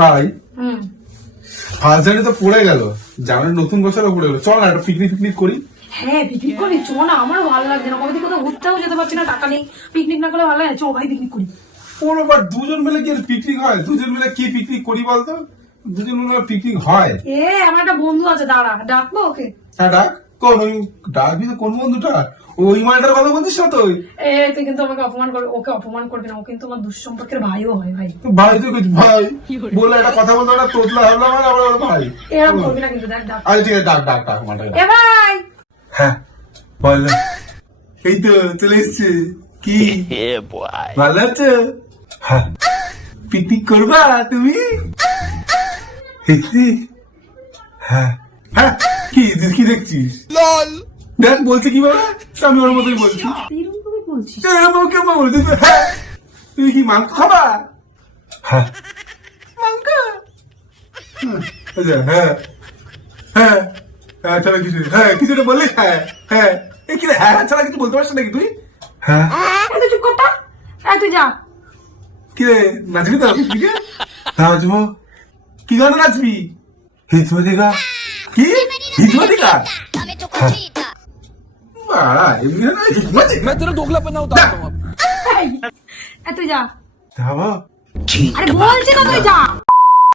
ভাই ফালসানি তো পড়ে গেল, জামাই নতুন বছরও পড়ে গেল, চল না একটা পিকনিক করি। হ্যাঁ পিকনিক করি, চো না, আমারও ভালো লাগছে না, কবে কোথাও ঘুরতেও যেতে পারছি না, টাকা নেই, পিকনিক না করলে ভালো লাগে, চো ভাই পিকনিক করি। ওর আবার দুজন মিলে কি পিকনিক হয়? দুজন মিলে কি পিকনিক করি বলতো? দুজন মিলে পিকনিক হয়? আমার একটা বন্ধু আছে, দাঁড়া ডাকবো ওকে। হ্যাঁ ডাক, কোন ওই ডাকবি তো, কোন বন্ধুটা? ওই মালটার কথা বলছিস না তুই? তুই কিন্তু আমাকে অপমান করবি, ওকে অপমান করবি না, ও কিন্তু আমার দুঃসম্পর্কের ভাইও হয় ভাই। ভাই তো কিছু ভাই বলে একটা কথা বলতো, একটা তোতলা ভাবলাম আর আবার ভাই। এরকম করবি না কিন্তু, দেখ ডাক। আচ্ছা ঠিক আছে, ডাক মালটা। এ ভাই হ্যাঁ বল। এই তো চলে এসছে। কি ভালো আছো? হ্যাঁ পিকনিক করবা তুমি? হ্যাঁ হ্যাঁ, কি দেখছিস? দেখ বলছে কি বলে, আমি ওর মতোই বলছি। এরকম করে বলছিস? কেমন বলছিস? হ্যাঁ তুমি কি মাংস খাবা? হ্যাঁ মাংস। আচ্ছা হ্যাঁ হ্যাঁ হ্যাঁ ছাড়া কিছু, হ্যাঁ কিছুটা বললে হ্যাঁ হ্যাঁ, এই কি রে, হ্যাঁ ছাড়া কিছু বলতে পারছিস নাকি তুই? হ্যাঁ তুই চুপ করতা, তুই যা। কি রে, নাচবি তো? নাচবো। কি গানে নাচবি? হিজমতিকা। কি হিজমতিকা? মারা এমনি না হিজমতি। मैं तेरा दोगलापना उतारता हूँ अब। তুই যা। যাবো। আরে বলছি তো তুই যা।